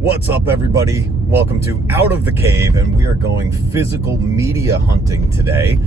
What's up, everybody? Welcome to Out of the Cave, and we are going physical media hunting today.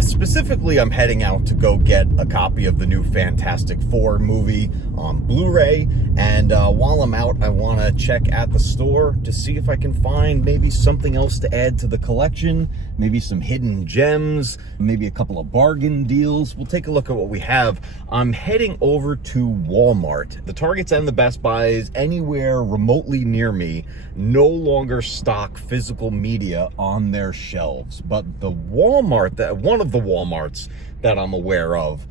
Specifically, I'm heading out to go get a copy of the new Fantastic Four movie on Blu-ray, and while I'm out, I want to check at the store to see if I can find maybe something else to add to the collection, maybe some hidden gems, maybe a couple of bargain deals. We'll take a look at what we have. I'm heading over to Walmart. The Targets and the Best Buys anywhere remotely near me no longer stock physical media on their shelves, but the Walmart, one of the Walmarts that I'm aware of,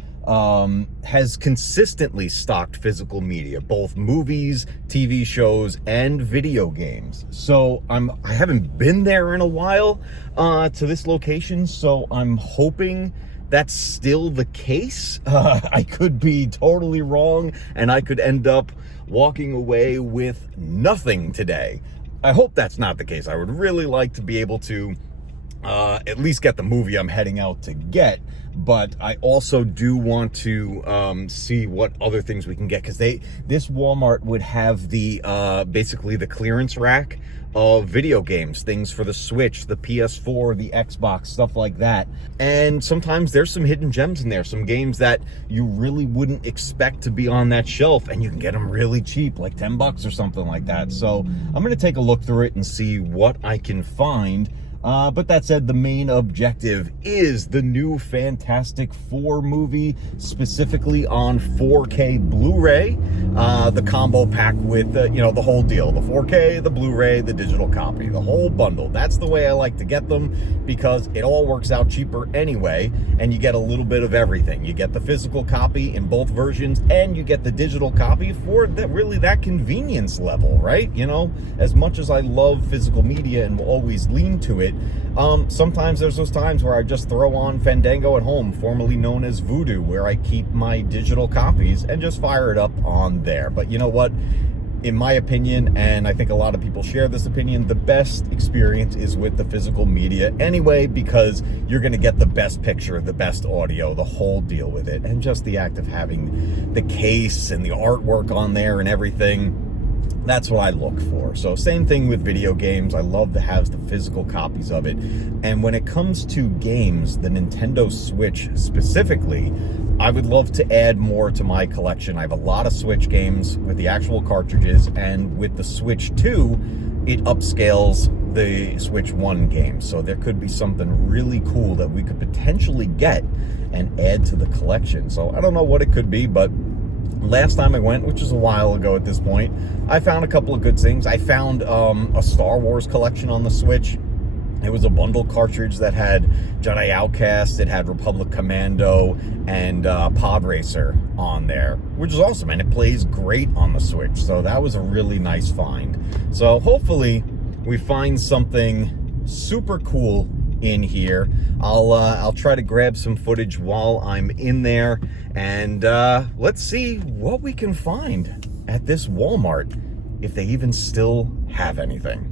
has consistently stocked physical media, both movies, TV shows, and video games. So I haven't been there in a while to this location, so I'm hoping that's still the case. I could be totally wrong, and I could end up walking away with nothing today. I hope that's not the case. I would really like to be able to at least get the movie I'm heading out to get, but I also do want to see what other things we can get, because this Walmart would have the basically the clearance rack of video games, things for the Switch, the PS4, the Xbox, stuff like that. And sometimes there's some hidden gems in there, some games that you really wouldn't expect to be on that shelf, and you can get them really cheap, like $10 or something like that. So I'm going to take a look through it and see what I can find. But that said, the main objective is the new Fantastic Four movie, specifically on 4K Blu-ray, the combo pack with, the whole deal, the 4K, the Blu-ray, the digital copy, the whole bundle. That's the way I like to get them, because it all works out cheaper anyway, and you get a little bit of everything. You get the physical copy in both versions, and you get the digital copy for that convenience level, right? You know, as much as I love physical media and will always lean to it, sometimes there's those times where I just throw on Fandango at home, formerly known as Vudu, where I keep my digital copies and just fire it up on there. But you know what? In my opinion, and I think a lot of people share this opinion, the best experience is with the physical media anyway, because you're going to get the best picture, the best audio, the whole deal with it. And just the act of having the case and the artwork on there and everything, that's what I look for. So same thing with video games. I love to have the physical copies of it. And when it comes to games, the Nintendo Switch specifically, I would love to add more to my collection. I have a lot of Switch games with the actual cartridges, and with the Switch 2, it upscales the Switch 1 games. So there could be something really cool that we could potentially get and add to the collection. So I don't know what it could be, but last time I went, which is a while ago at this point, I found a couple of good things. I found a Star Wars collection on the Switch. It was a bundle cartridge that had Jedi Outcast, it had Republic Commando, and Pod Racer on there, which is awesome, and it plays great on the Switch. So that was a really nice find. So hopefully we find something super cool in here. I'll try to grab some footage while I'm in there, and let's see what we can find at this Walmart, if they even still have anything.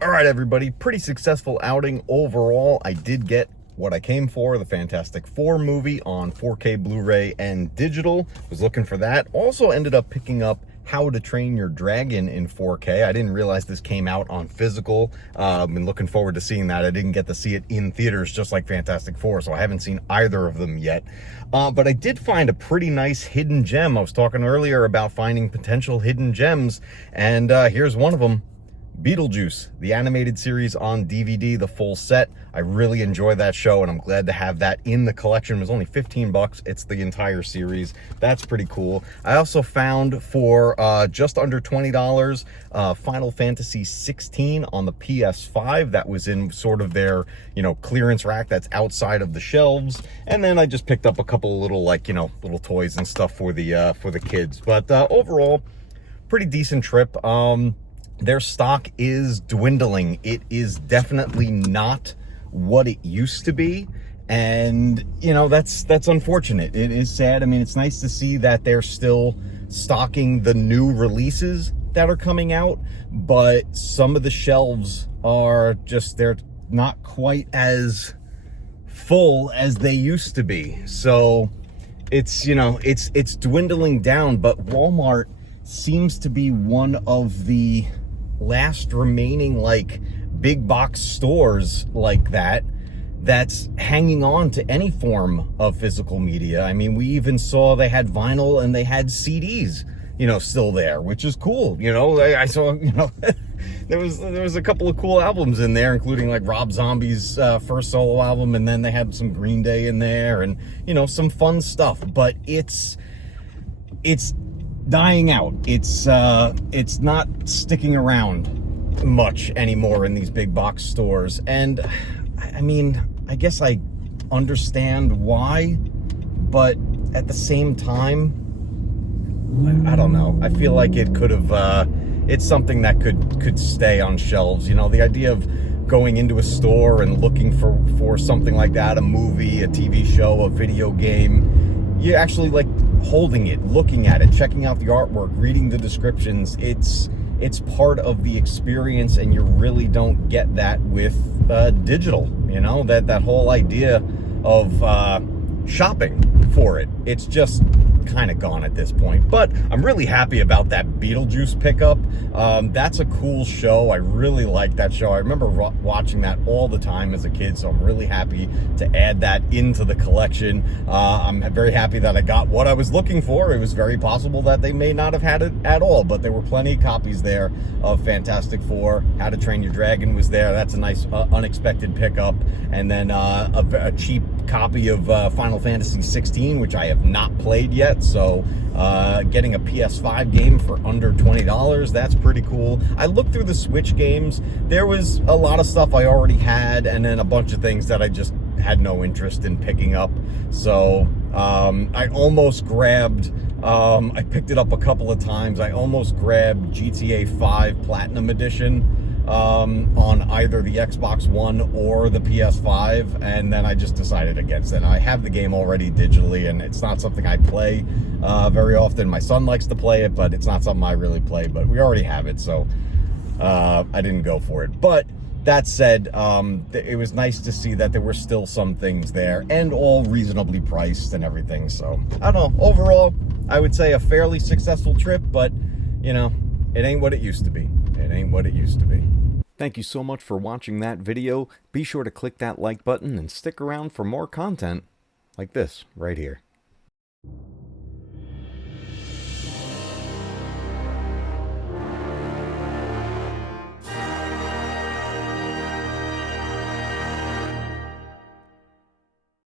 All right, everybody, pretty successful outing overall. I did get what I came for, the Fantastic Four movie on 4K Blu-ray and digital. Was looking for that. Also ended up picking up How to Train Your Dragon in 4K. I didn't realize this came out on physical. Been looking forward to seeing that. I didn't get to see it in theaters just like Fantastic Four, so I haven't seen either of them yet. But I did find a pretty nice hidden gem. I was talking earlier about finding potential hidden gems, and here's one of them. Beetlejuice, the animated series on DVD, the full set. I really enjoy that show, and I'm glad to have that in the collection. It was only 15 bucks. It's the entire series. That's pretty cool. I also found for just under $20, Final Fantasy 16 on the PS5. That was in sort of their, clearance rack that's outside of the shelves. And then I just picked up a couple of little, little toys and stuff for the kids. But overall, pretty decent trip. Their stock is dwindling. It is definitely not what it used to be. And, that's unfortunate. It is sad. I mean, it's nice to see that they're still stocking the new releases that are coming out, but some of the shelves are they're not quite as full as they used to be. So it's dwindling down, but Walmart seems to be one of the last remaining big box stores like that's hanging on to any form of physical media. I mean, we even saw they had vinyl and they had CDs, still there, which is cool. I saw, there was a couple of cool albums in there, including Rob Zombie's first solo album, and then they had some Green Day in there, and some fun stuff. But it's dying out. It's not sticking around much anymore in these big box stores. And I mean, I guess I understand why, but at the same time, I don't know. I feel like it could have, it's something that could stay on shelves. The idea of going into a store and looking for something like that, a movie, a TV show, a video game, you actually holding it, looking at it, checking out the artwork, reading the descriptions. It's part of the experience, and you really don't get that with digital. That whole idea of shopping for it, it's just kind of gone at this point. But I'm really happy about that Beetlejuice pickup. That's a cool show. I really like that show. I remember watching that all the time as a kid, so I'm really happy to add that into the collection. I'm very happy that I got what I was looking for. It was very possible that they may not have had it at all, but there were plenty of copies there of Fantastic Four. How to Train Your Dragon was there. That's a nice unexpected pickup. And then a cheap copy of Final Fantasy 16, which I have not played yet. So getting a PS5 game for under $20, that's pretty cool. I looked through the Switch games. There was a lot of stuff I already had, and then a bunch of things that I just had no interest in picking up. So I almost grabbed, I picked it up a couple of times. I almost grabbed GTA 5 Platinum Edition on either the Xbox One or the PS5, and then I just decided against it. I have the game already digitally, and it's not something I play very often. My son likes to play it, but it's not something I really play, but we already have it, so I didn't go for it. But that said, it was nice to see that there were still some things there, and all reasonably priced and everything. So I don't know, overall I would say a fairly successful trip, but it ain't what it used to be. It ain't what it used to be. Thank you so much for watching that video. Be sure to click that like button and stick around for more content like this right here.